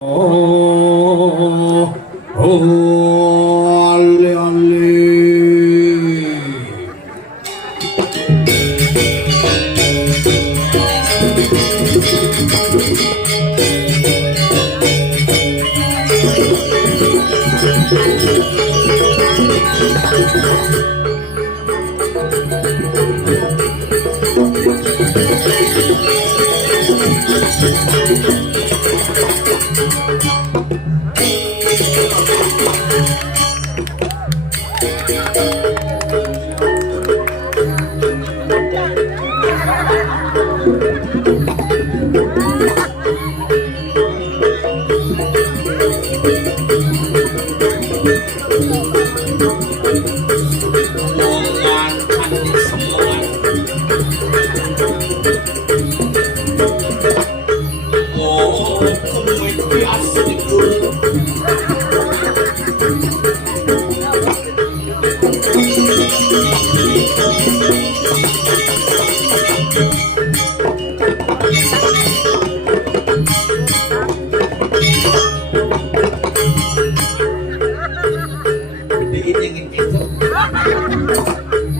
Oh, oh, ale, ale.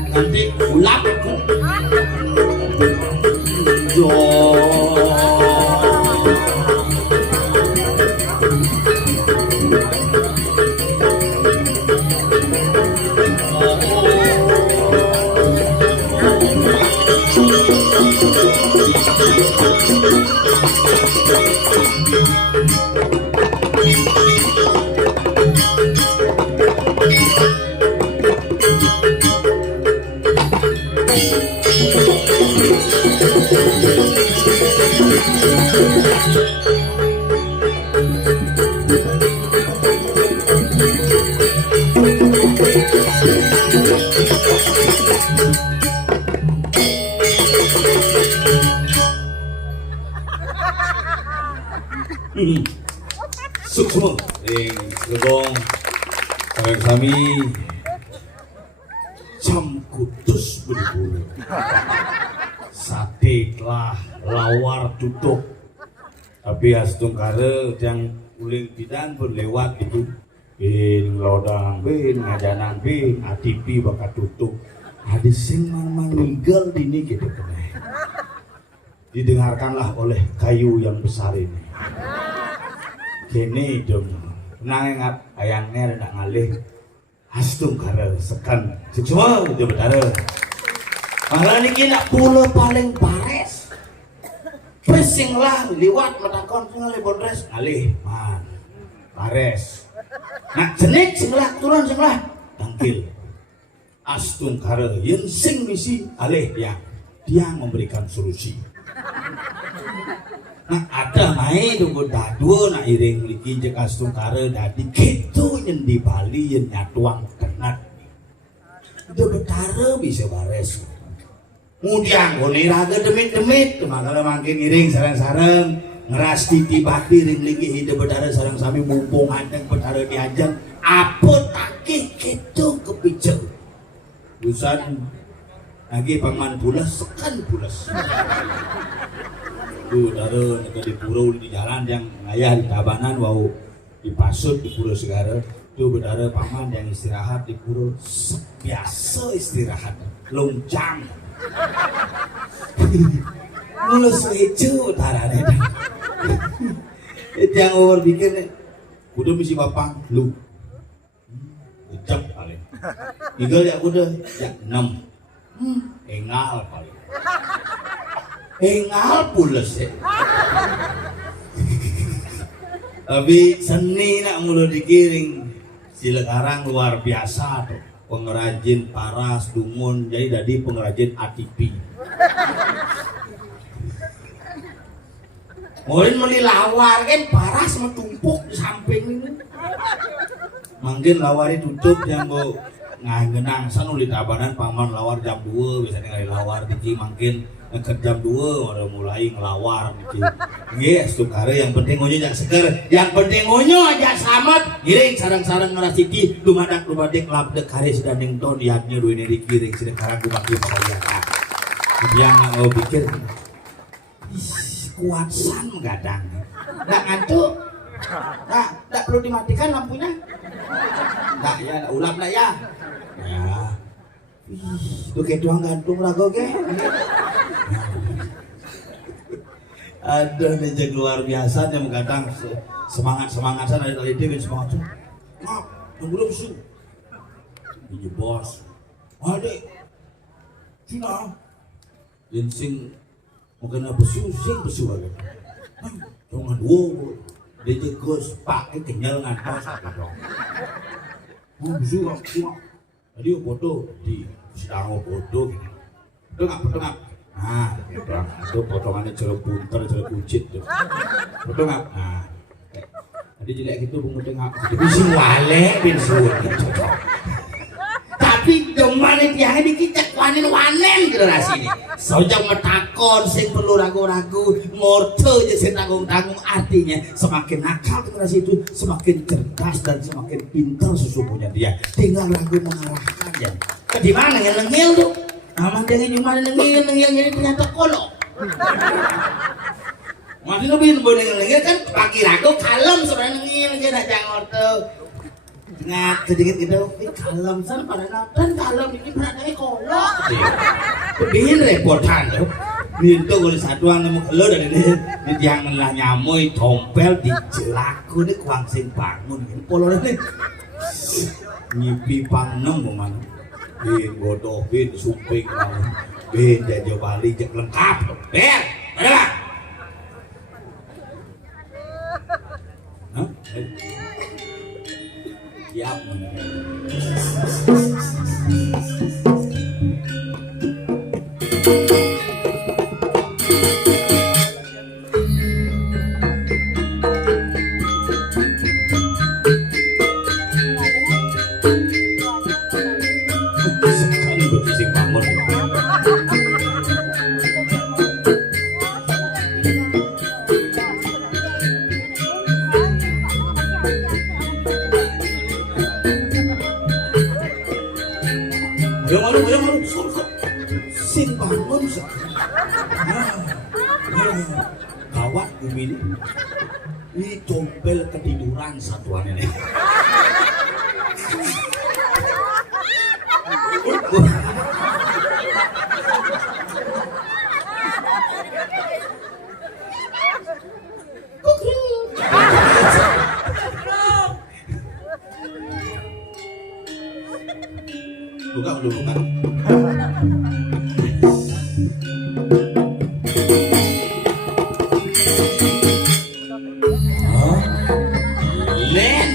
Nanti ulap sukma ing gedong sareng sami jam kudus berburu sate lah lawar tutup tapi astung kare yang uling bidang berlewat itu bin lodang bin ngajanan bin ATP bakat tutup ada sing mang ninggal dini gitu kan didengarkanlah oleh kayu yang besar ini kene dong nangengap ayangnya rendak ngalih astung kare sekan semua udah betara malah niki nak pula paling pares pesing lah liwat matakon ngalih bondres ngalih man pares nak jenik sing lah turun sing lah tangkil astung kare yen sing misi alih dia memberikan solusi. Nah ada main tunggu dadu nak iring lagi jek astung kare dadi gitu yang di Bali yang nyatuang kenat itu betara bisa bares kemudian goni raga demit makanya makin iring sarang-sarang ngeras titi bakti iring lagi hidup betara sarang sami mumpung anteng betara diajak apa takih gitu kepicek busan lagi paman bulas sekan bulas tuh daro nek di pura di jalan yang ngayah di tabanan wau dipasut di pura segara tuh bedara paman yang istirahat di pura biasa istirahat loncang mulus hijau tarane itu yang over bikin kudu misi bapak lu ucap paling igal ya kudu ya 6 engal paling engal pules ya tapi seni nak mulu dikiring Cilekarang luar biasa tuh pengrajin paras dungun jadi pengrajin ATP mulai meli lawar kan paras metumpuk di samping ini mungkin lawari tutup yang mau ngenang san uli tabanan paman lawar jam 2 biasanya ngali lawar diki mungkin ke jam 2 udah mulai ngelawar gitu. Yes, tuh kare yang penting ngonyo jak seger, yang penting ngonyo aja selamat. Giring sarang-sarang ngeras iki lumadak labdek kare sedanding ton lihatnya duwe ini dikiring sedang karang dibagi saya. Dia nggak mau pikir kuat san gadang. Nah ngantuk Nah, tidak perlu dimatikan lampunya. Nah ya, nak ulap nak ya. Ya. Itu kayak tuang gantung lah kok ke. Ada nih luar biasa yang kadang semangat sana dari dia semangat. Ngap, belum su. Ini bos. Adik. Cina. Yang mungkin apa sing lagi. Jangan wow. Dia jegus pakai kenyal ngantos gitu. Oh, besu kok. Tadi foto di sedang foto gitu. Potong. Nah, itu potongannya jeruk bunter, jeruk kucit tuh. Potong. Nah. Tadi jelek gitu bungut tengah. Jadi sing wale bin suwun gitu. Tapi demane tiange dikicak wanen generasi ini. Sojok metakon sing perlu ragu-ragu, morto aja sing tanggung-tanggung, artinya semakin nakal generasi itu semakin cerdas dan semakin pintar sesungguhnya dia. Tinggal ragu mengarahkan ya. Di mana yang nengil tuh? Aman dia cuma nengil ini ternyata kolok. Masih lebih boleh nengil kan pagi ragu kalem sebenarnya nengil aja jangan orto. Ngat sedikit gitu, kalem sana pada nonton kalem ini beratnya kolok. Bikin repotan tuh. Itu kalau satuan nemu lo dari ini jangan lah nyamui tompel di jelaku nih kuang sing bangun. Polo ini nyipi pangnem mana? Bin bodoh, bin sumping, bin jajo Bali jek lengkap. Ben, ada lah. Hah? Siap. Sekali berisik bangun. Yang malu, sing bangun sih. Gawat bumi ini tompel ketiduran satuan ini. Buka dulu buka. Len.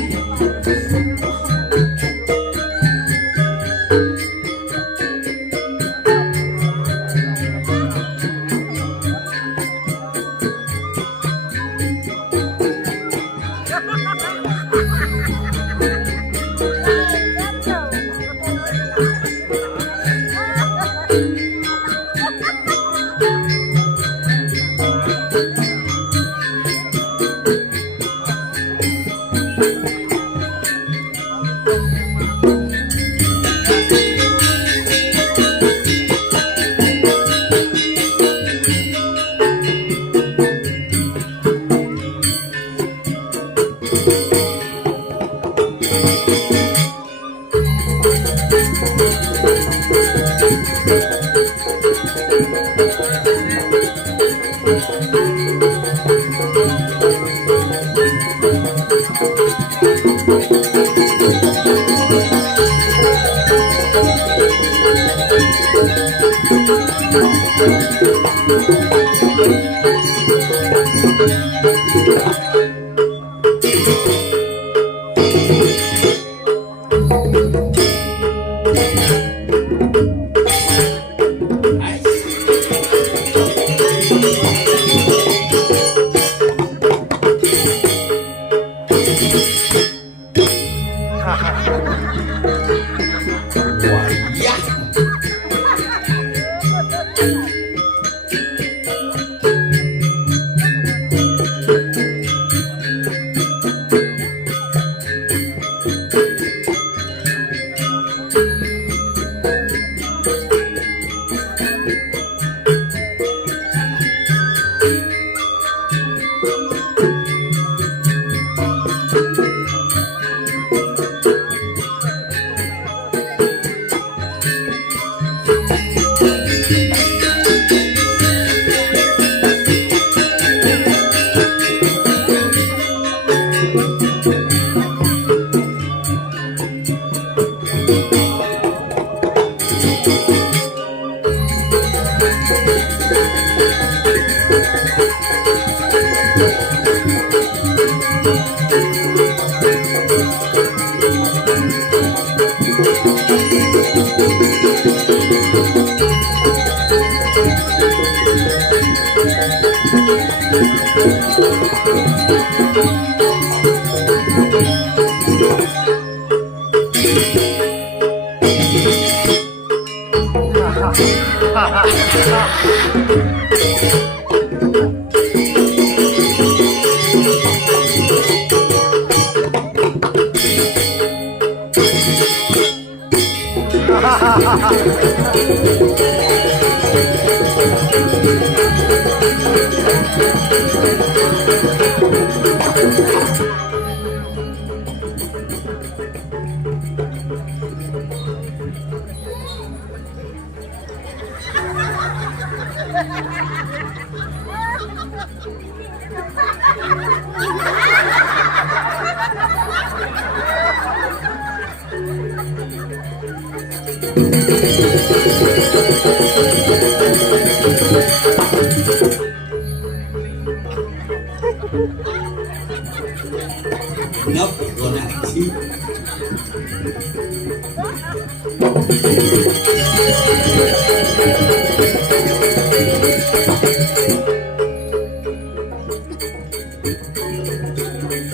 Ngốc con này chứ.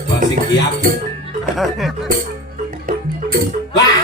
Masih kiap. Wah.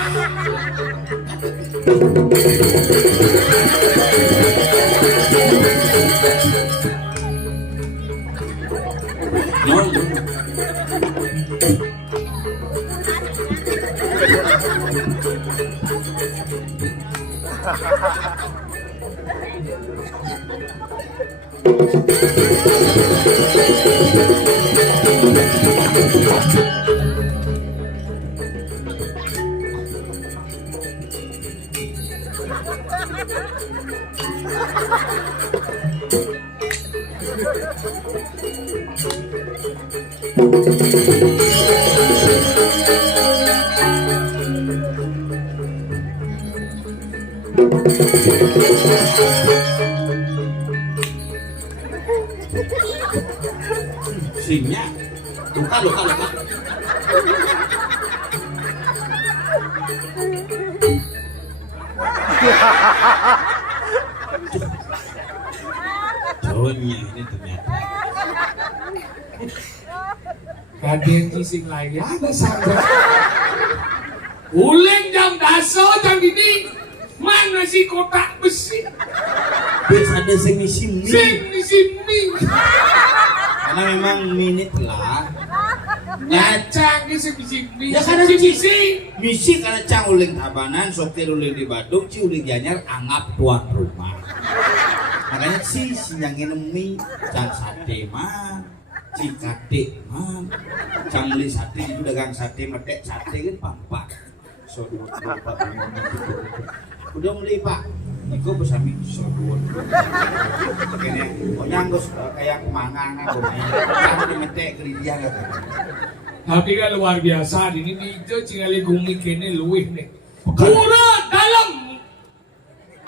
Sinnya luka. Jauhnya ini ternyata Kadang kising lagi ada sangka. Uling jam daso jam ini mana si kotak besi? Bis ada sing ngisi mie. karena memang minit lah. Ngacang ki sing mie. Ya karena misi karena cang uling tabanan, sopir uling di Badung, ci uling Gianyar anggap tuan rumah. Makanya si nyangin mie, cang sate mah, ci kate mah, cang beli sate itu dagang sate medek sate kan pampak. Sodot bapak udah beli pak, Iko bersami sodot. Kayaknya, nyanggus kayak kemangan aku nih, kamu dimedek keridian gitu. Tapi kan luar biasa, ini itu cingali gumi kene luwih nih. Pura dalam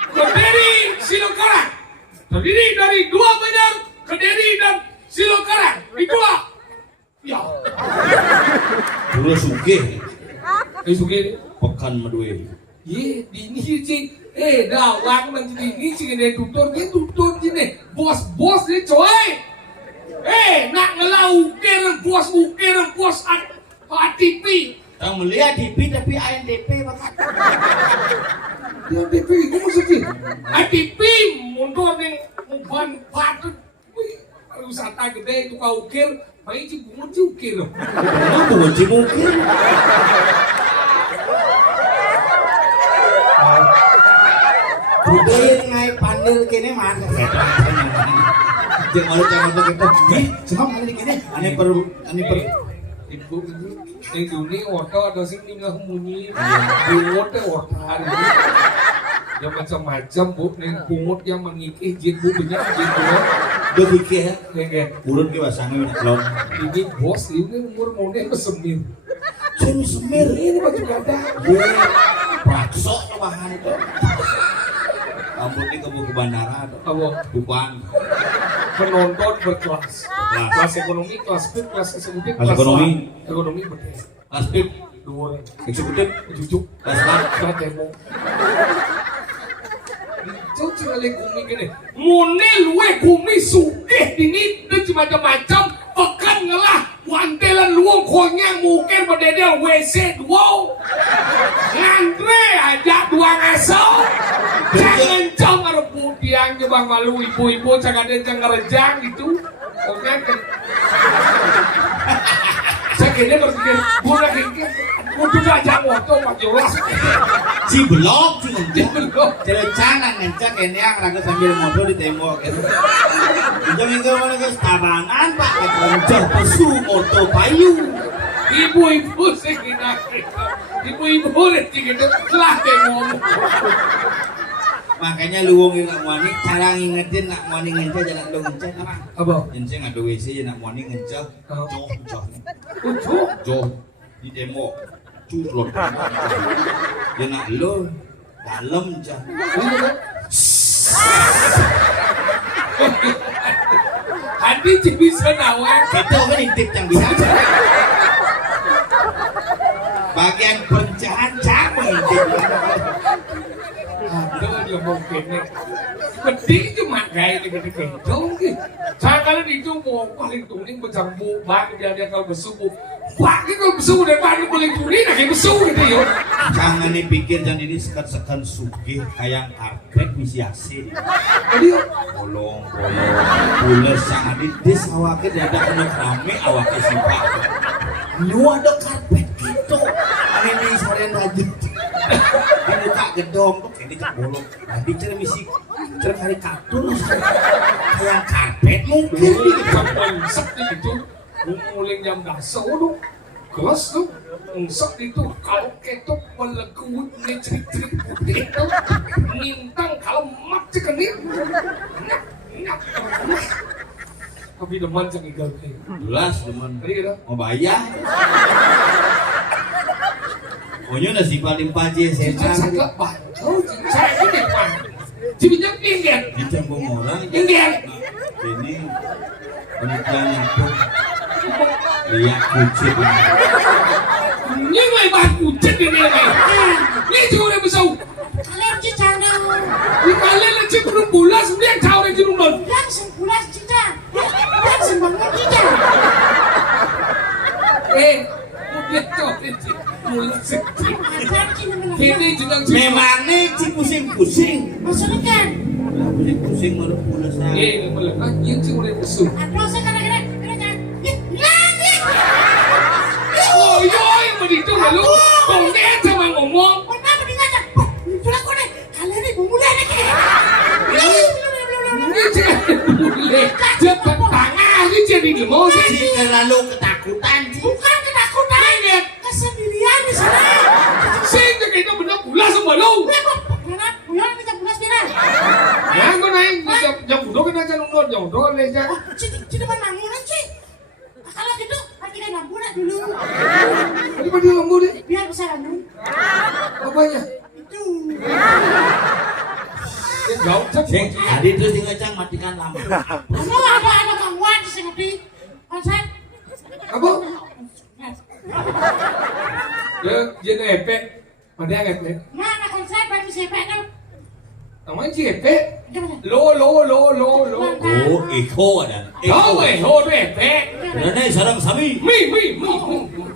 Kediri Silokarang terdiri dari 2 Banjar, Kediri dan Silokarang. Itulah. Ya. Dulu sugih, Sugih. pekan medue. Ye, ini cing. Dawang menjadi ini cing ada tutur gini. Bos ni coy. Nak ngelau ukir bos ATP. Yang melihat TV tapi ANDP bakat. ATP itu maksudnya ATP mundur nih ban patut. Wisata gede itu kau ukir, main bungut ukir. Aku benci mungkin. Budaya ngai panel kene mana? Jangan orang kita. Jangan mana kene? Ane per Ibu ini order ada sini nggak bunyi, bungut deh order. Ya macam-macam bu, neng bungut yang mengikih jin bu banyak jin bu. Udah pikir ya. Neng Urut ke basangnya udah kelon. ini bos ini umur mau neng kesemir. Cuma semir. Ini macam ada. Gue bakso bahan itu. Kamu ini kamu ke bandara atau Apa? bukan? Penonton berkelas. Kelas ekonomi, kelas B, kelas eksekutif, Kelas ekonomi. ekonomi betul. Kelas B, Dua orang. eksekutif, Cucuk. kelas A. Kelas demo. Itu cuma kumi gini. Mune luwe kumi sugih ini dan macam-macam. Pekan ngelah wantelan luang konyang mungkin berdedel WC dua. Ngandre aja dua ngaso. Jangan cong rebut yang jebang malu ibu-ibu jangan ada yang ngerejang gitu. Oke. Saya kira berpikir budak ini udah aja moto Pak Jolas. Ciblok, ciblok. Belum. Cerecanan ngencak ini yang ragu sambil ngobrol di tembok. Jangan itu mana guys, tabangan pak, keronjol pesu moto payu. Ibu-ibu segini, ibu-ibu nanti gitu telah ngomong. Makanya luwung nak wani, cara ngingetin nak wani ngencak jangan lu ngencak apa? Apa? Ngencak ada WC nak wani ngencak, joh. Ujuk. Joh di tembok, cutlok. Dia nak lu dalam jah. Hadi bisa nawar. Kita kan intip yang bisa. Bagian perencahan siapa intip? Ada dia mau kene. Penting cuma kayak gitu dong. Saya kalau itu mau paling tuning macam bu, bang dia kalau bersubuh. Pak kalau bersubuh dan paling paling tuning, kayak bersubuh gitu yo. Jangan dipikir dan ini sekat-sekat sugih kayak karpet misi asin. Jadi Bolong, bules sangat di des awaknya dia ada kena rame awaknya si pak. Lu ada karpet gitu. Ini sarian rajin. Buka gedong tuh kayak dicek bolong. Nanti cari misi, cari kari kartun kayak karpet mungkin. sampai sakit itu, mulai jam dasar dong. Kelas tuh, sak itu kalau ketok melekut cerik-cerik putih itu, ngintang kalau mat cekenir. Tapi deman cengih gawe. Jelas teman. Tadi kita Mau bayar. Pokoknya nasi paling paje saya setan. sakit banget. Saya ini pan. Cibinya pinggir. Dicambung orang. Pinggir. Ini penelitian itu lihat kucing. Ini mai bahan kucing ini mai. Ini juga udah besar. Kalian cicak dong. Ini kalian aja belum bulas, ini yang tahu aja belum non. Yang sebulan cicak. Yang sebangun cicak. Udah tuh ini bulas sedih. Ada cina Ini juga Memangnya si pusing-pusing. maksudnya kan. Pusing-pusing menurut pulasnya. malah anjing sih udah besar. Ada saya kadang-kadang lagi. Oh yoi, begitu lalu. Kongnya sama ngomong. Kenapa dingajak? Sudah kau deh. Kalian ini mulai lagi. Ini jangan boleh. Cepat tengah ini jadi demo sih. Si terlalu ketakutan. Bukan ketakutan. Kesendirian di sana. Sehingga kita benar bulas semua lo. Kenapa? Bulan kita bulan sekarang. Ya, kau naik jam bodoh kan aja nonton jam bodoh aja. Oh, cina bangunan sih. Kalau gitu, kita bangunan dulu. Tadi pada lembu deh. Biar bisa bangun. Apanya? Itu. Jauh Sing, tadi terus ngecang matikan lampu. Ada gangguan di sini di konser. Apa? Ya, jadi efek. Mana yang efek? Mana konser baru saya pengen. Namanya si efek. Lo. Oh, Eko ada. Tahu ho tu efek. Karena sarang sami. Mi.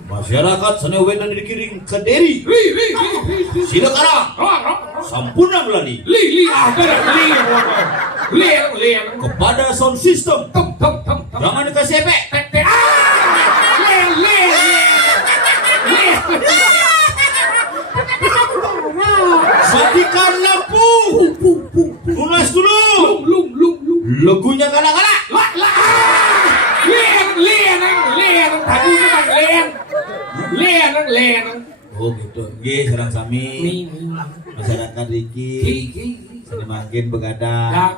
Masyarakat Senewen dan dikirim ke Deri. Li. Silakan. Sampurna melani Li. Li. kepada sound system. Tem. Jangan dikasih efek. Li. Matikan lampu. Lunas dulu. Lum. Lagunya kalah-kalah. Lian. Tadi memang lian. Lenang. Oh gitu. Nggih sareng sami Nih. masyarakat iki Ki. semakin begadang. Dah.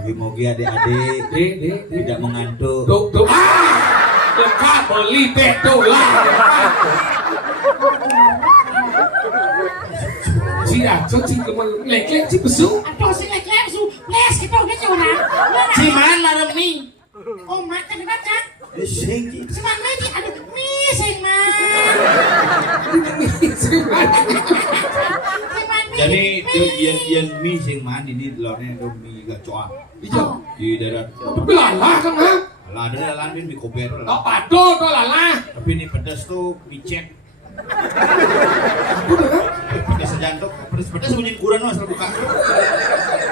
Mogi-mogi adik-adik Dek. tidak mengantuk. Tuh. Dekat beli betul lah. Cia, cuci kemen lek ci besu. Aduh si lek-lek su. Les kita udah curang. Ci man larem ni. Oh mak kan baca. Sing iki. Cuman meji aduh mising man. Cuman Jadi yang mie sing mandi ini telurnya itu mie gacoan Ijo. di daerah. Belalah kan ha. Lah ada lain mie koper Tak lah. padu to lalah. Tapi ini pedas tuh mie cek. Pedas sejantok, pedas bunyi kurang mas buka.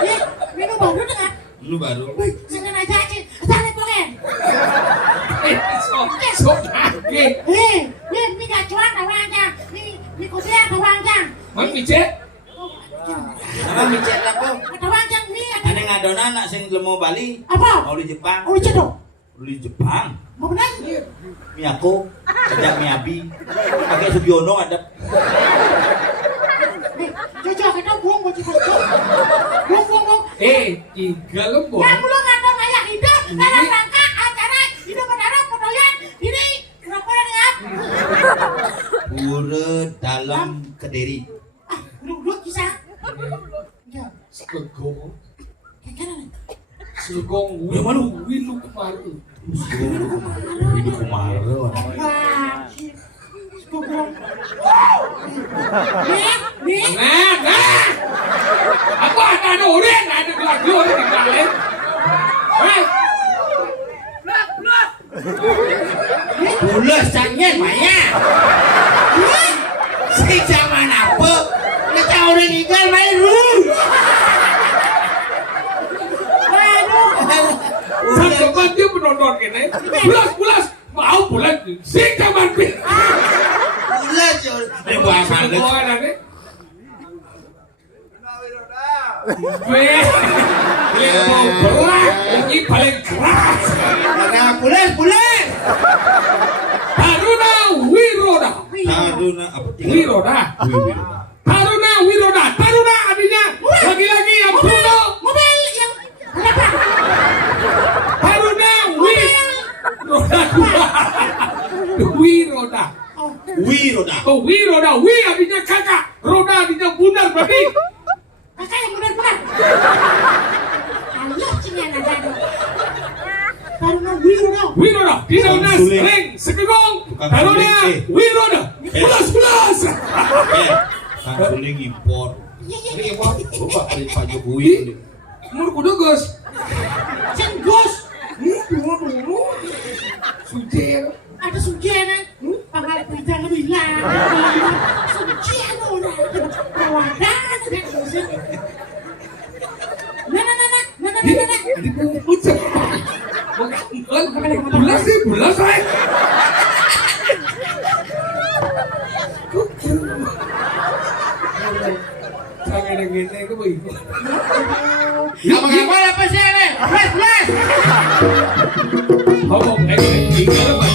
ya minum baru dengan. Lu baru. Wih, senang aja aja. Tane pengen. So kage. Mi gak cuan tawangnya. Mi kuliah tawangnya. Man micet. Nama mie cek lah kok. Tawangnya mi. Ane ngadona anak sing mau Bali, Apa? mau di Jepang. Oh cedok. Di Jepang. Mau benar? Mie aku, ada mie abi, pakai Sugiono ada. Jojo kita buang buat kita. Buang. Tiga lembur. Ya belum ada kayak hidup dalam rangka acara hidup berdarah pedoyan ini kenapa ngap? Pura dalam Kediri. Duduk kisah. Ya, Segong. kayak Segong. Yang mana? Wilu kemarin. Hidup kemarau. wah. Nih. Nah. Apa ada orang ada lagu di dalam. Bulas canggih Maya. Si zaman apa? Kita orang ikan main ru. Sampai dia menonton ini. Bulas. Mau bulan. Si zaman pin. Bulas yo. Ini buah mana? Ada nih. Weh, mau berat, ini paling keras. Ada bulas. Taruna Wiroda. Taruna apa? Wiroda. Taruna artinya lagi-lagi yang Bruno. Mobil yang berapa? Taruna Wiroda. Wiroda. Oh Wiroda, Wi artinya kakak, Roda artinya bundar berarti. Kakak yang benar-benar. Ayo sini ada. Taruna Wiroda. Wiroda, di sana sering sekegong. Taruna Wiroda. Bulas. Kan suling impor. Ini apa? Bapak dari Pak Jokowi. Menurut kuda Gus. Cenggos. Dulu. Sujer. Ada sujenan. Pangkat berita lebih lah. Sujen udah. Rawadan. Nah. Di pucet. Bulas saya. Jangan ada gini itu begitu. Apa apa sih ini? Bulas. Ngomong tinggal apa?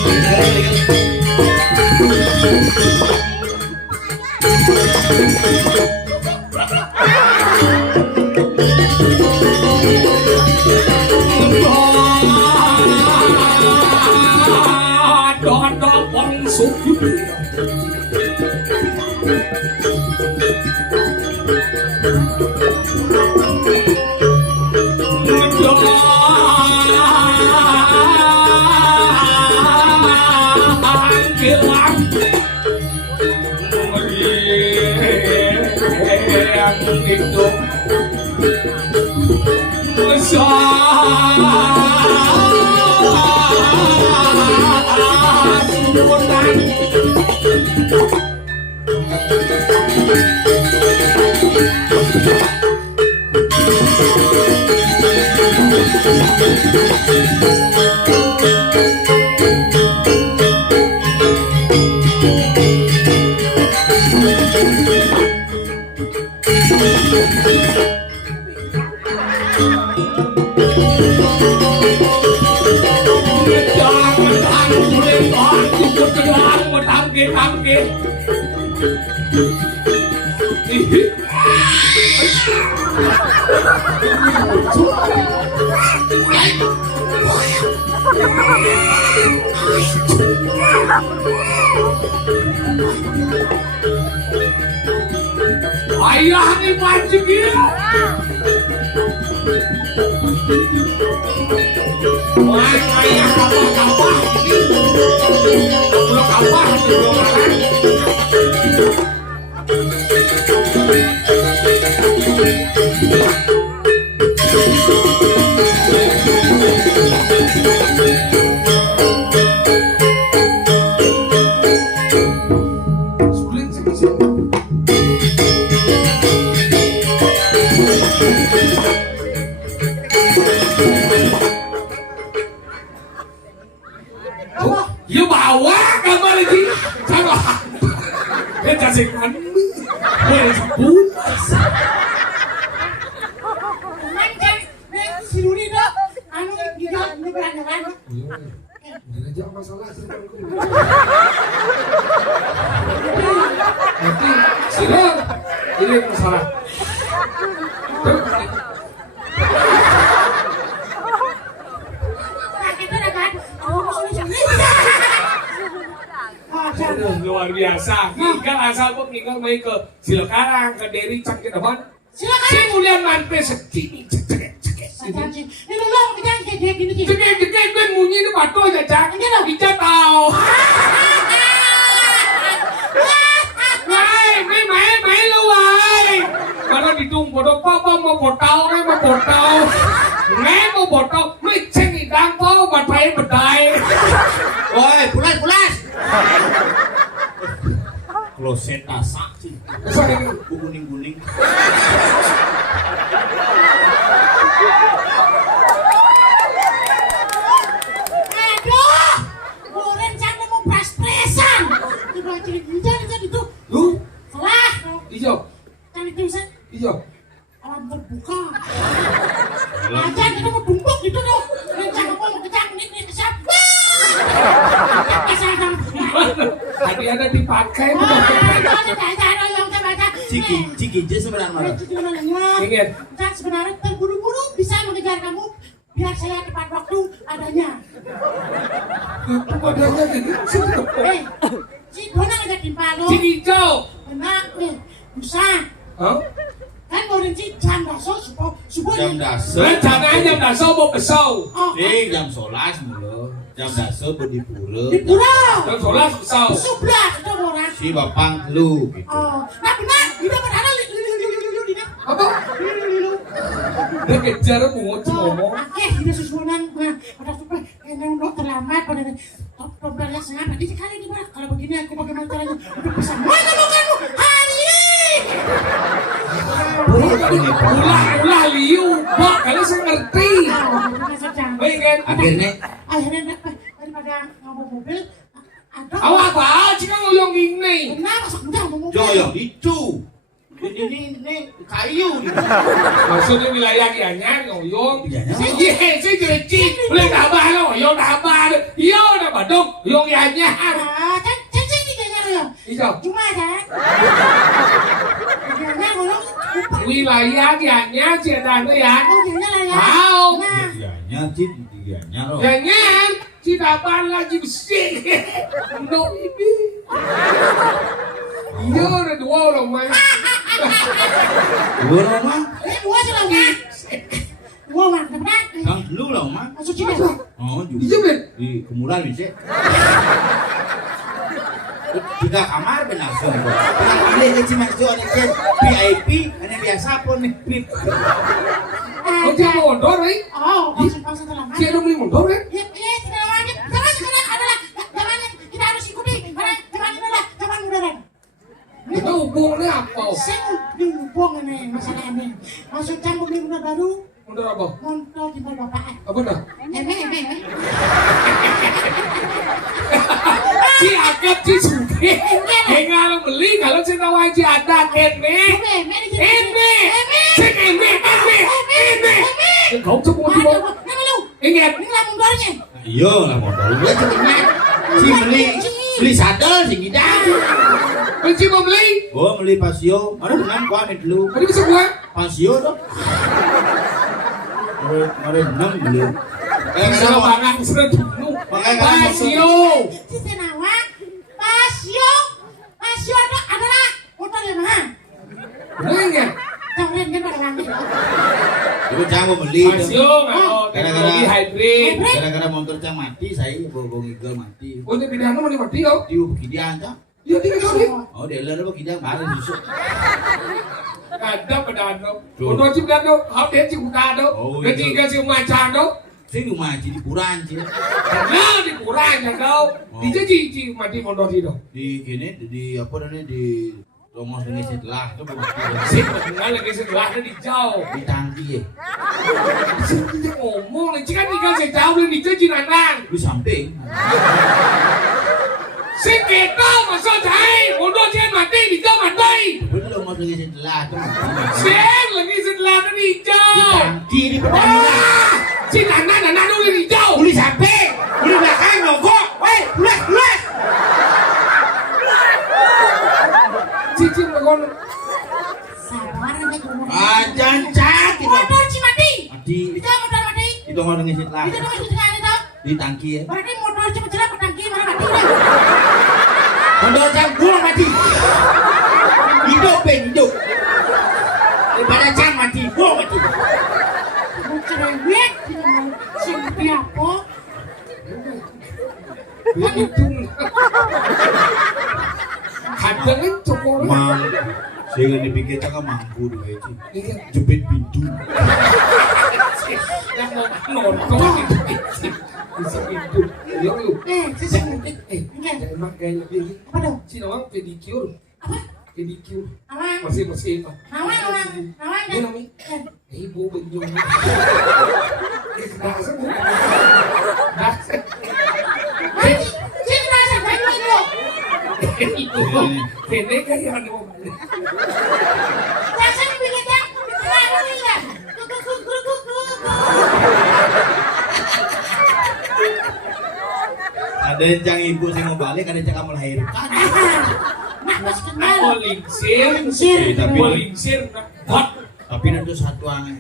Don bong suku. Jangan boleh Jangan mau tangke. Ayah ni pancing dia. Wah, ayah kapal ini. Kalau kapal itu orang. Sulit sih. You bawa gambar lagi. Sama. Dia kasih kami. Boleh sebut. Mancan, si Rudi tuh, anu juga ini berandalan. Jangan jawab masalah nanti sila ini masalah. Nah, kita dah kan, mau sini. Aduh, luar biasa. Tinggal asal pun tinggal main ke Silakarang, ke Deri, cak ke depan. Silakan. Si mulian manpe segini, cek. Anjing, ini lo kita kayak gini sih. Cek, ben bunyi ni batu aja cak. Ini dah bijak tau. Mai lu wai. Kalau ditung bodoh apa mau botol, mau botol. Mau botol, mai cek ni dang kau batai bedai. Oi, pulas. Kloset asak sih. Sorry. Kuning. Aduh, gue rencana mau pres-presan. Coba cari hujan itu. Lu, Salah. hijau, Cari tulisan hijau. alam terbuka. Aja kita mau tumpuk gitu tuh. Rencana mau kejang ini kesap. Kesal. Tadi ada dipakai. Ciki je sebenarnya. Ingat. Saya sebenarnya terburu-buru bisa mengejar kamu biar saya tepat waktu adanya. Padanya gini. Si Dona ngajak timpa lo. Si hijau. Enak nih, bisa. Hah? Kan mau rinci jam daso subuh Jam dasar. Rencananya jam dasar mau besau. Jam 11 mulu. Jam dasar di pura. Di pulau. Jam 11 besau. Sebelah itu orang. Si bapang lu gitu. Nah benar, udah benar lilu di Apa? Dia kejar mungut ngomong. Tidak susunan. Ada supaya yang udah terlambat pada dompetnya sangat. Jadi sekali di mana? Kalau begini aku bagaimana caranya untuk bisa menemukanmu hari ini? Ulah liu. Pak, kalian saya ngerti. Baik kan? Akhirnya Akhirnya daripada ngomong mobil, ada. Awak apa? Jika ngoyong ini. Kenapa sebentar ngomong mobil? Joyo itu. Ini kayu gitu. Maksudnya wilayah kianya ngoyong. Kianya? Iya, saya gerecik. Boleh tambah lo, ngoyong tambah. Iya, udah badung. Ngoyong kianya. Kan cincin di kayaknya lo. Hijau. Cuma kan. Kayaknya ngomong. Wilayah kianya ciatanya ya. Oh, kayaknya lah ya. Mau. Nah, Dianya loh. Jangan. Cidapan lagi besi. No ini. Iya, udah dua orang main. Dua lah mah. dua sih lah kan. Dua mah, benar. Kang lu lah mah. Masuk sini. Oh juga. Iya, Ben. Di kemuran bisa. Tiga kamar benar semua. Tiga kamar cuma jual VIP, hanya biasa pun nih. Kau jangan mondor, eh? Oh, maksud terlambat. Dia udah beli mondor, eh? Iya, tidak lagi. Sekarang adalah zaman kita harus ikuti. Karena zaman ini adalah zaman modern. Kita hubungnya apa? Saya hubung ini masalah ini. Maksud saya beli modal baru, Mondor apa? montol di bawah bapak. Apa dah? Eme. Si akad si suge. Kalau beli kalau saya tahu aja ada kene. Eme. Cek eme. Kau semua di bawah. Nama lu, Ingat. ini lah modalnya. Iya lah modal gue cepetnya. Si beli. Beli sadel sing idang. Kunci mau beli? Oh, beli Pasio. Mana dengan gua amit dulu. Tadi bisa gua. Pasio dong. Mari benang beli. Kalau barang sudah dulu. Pasio. Sisi nawa, Pasio adalah motor Yamaha. Bener nggak? Jangan kan pada wangi. Ibu cang mau beli. Pasio nggak? Teknologi hybrid. Gara-gara motor cang mati, saya bawa ngigel mati. Oh, ini pilihan mau mati loh. Tiu begini aja. Iya, tinggal kali. Oh, dealer apa kita baru susuk. Ada pedano. Untuk cip dano, hal dia cip dano. Ketika cip macan dano. Saya cuma di Puran sih. Karena di kurang ya kau. Di jadi mati mondok itu. Di gini di apa namanya di Romos dengan setelah itu mati. Sip, tinggal lagi sebelahnya di jauh. Di tangki ya. Kita ngomong, jika tinggal sejauh dan di jadi nanang. Lu samping. Sip kita masuk jahit, mondok jangan mati, di jauh mati. Betul Romos dengan setelah itu mati. Sip, lagi sebelahnya di Di jauh. tangki di Pertamina. Si nanang dulu di jauh. Uli samping. Uli belakang nongkok. Woi, luas. Cici mengon. Sabar aja dulu. Ajan cak gitu. Motor Cimati. Mati. Itu motor mati. Itu ngomong dengan setelah. Itu dong itu itu. Di tangki ya. Berarti motor cepat jelas petangki mana mati. Mondok cang gua mati. Hidup hidup. Daripada cang mati, gua mati. Cerewet simpi apa? Hitung. Kadangnya cokor. Mang, saya dipikir cakap mampu dulu itu. Jepit pintu. Yang mau nonton itu. Bisa itu. Ya lu. Sisi mudik. Emang kayaknya begini. Apa dong? Si nawang pedicure. Apa? Pedicure. Awang. Masih apa? Awang. Ini namanya. Ibu benyung. Sini rasa banyu itu. Itu. Pendek kayak ada mau. Rasa bikin yang terlalu ya. Ada yang cang ibu sih mau balik, ada yang cang kamu melahirkan. Nak masih kenal. Polingsir. Tapi Polingsir. Hot. tapi itu satu aneh.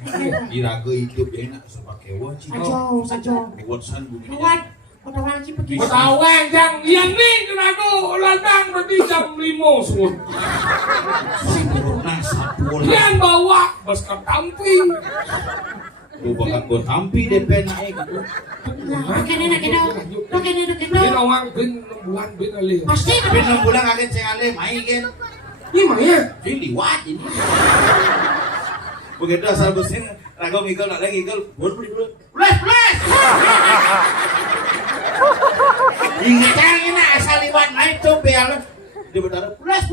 Iraga hidup enak sebagai wajib. Sajo. Buatsan bumi. Buat udah wajib pergi. Ketawang jang. Yang nih kenapa ladang berarti jam 5 sun. Sempurna satu. Yang bawa bos ketampi. Lu bakal buat tampi DP naik gitu. Kene Ini awang bin 6 bulan bin alih. Pasti Tapi 6 bulan kaget ceng ale main kan. Ini makanya. Jadi liwat ini. Begitu asal besin, rago ngigel, nak lagi ngigel, buat beli dulu. Plus. Ingat cang ini asal liwat naik tuh biar dia bertaruh plus.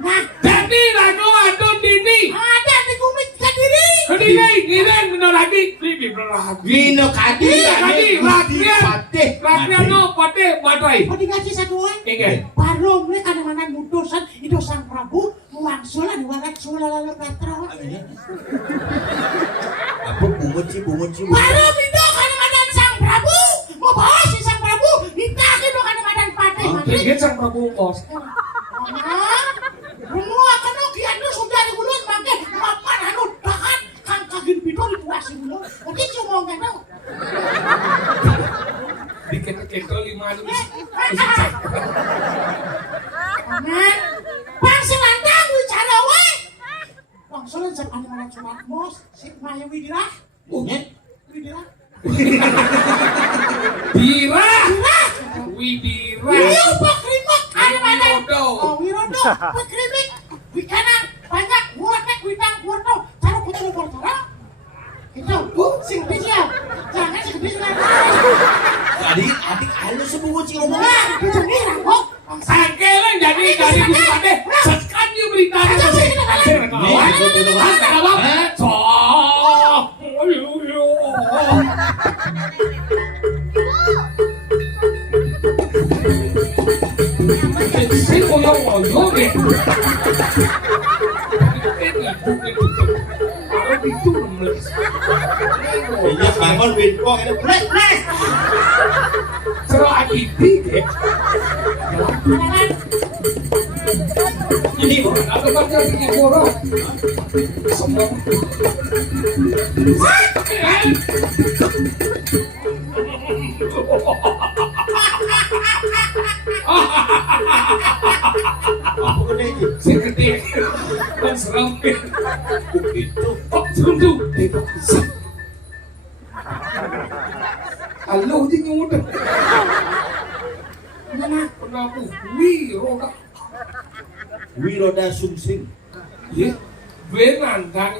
nah Jadi rago adon dini. ada di kumit sendiri. Kediri bener lagi. Ini bener lagi. Vino kadi, Rakyat no pate badai. Mau dikasih satu Ingat. baru mereka kadang-kadang mutusan itu sang Prabu muangsulan warat sulala katro. Apa bungut sih. Baru itu kadang-kadang sang Prabu mau bawa si sang Prabu ditakin lo kadang-kadang pakai mati. Ingat sang Prabu Bos. Semua kan kian itu sudah diulun pakai makan anu tahan kang kagin pitor dituasi dulu. Nanti cuma ngomong Dikit-kit 5 Aman, pangsi lantang bicara we. Pangsilan sa panimalan sumat mo, si Maya Widira. Bungut. Widira. Dira. Widira. Iya, Pak Krimek. Ada mana? Wirodo. Oh, Wirodo. Pak Krimek. Wikana banyak buatnya witang buatnya. Cara putar portara. Itu, sing spesial. Jangan sing spesial. Adik halus sebungut sih ngomong. Wah, itu mira kok. Sangkelan jadi dari pade. Sekan you berita. Iya bangun windpok itu blek blek. Cerah adipi deh. Ini kok Ada baca bikin boros. Semua. apa gede iki? Saya gede. Kan serem. Itu Kok serem tuh? Tembak. Zap. Halo, dia nyudah. Mana? Pernah aku. Wih, roda. Wiroda Sungsing. Ya, gue nantang.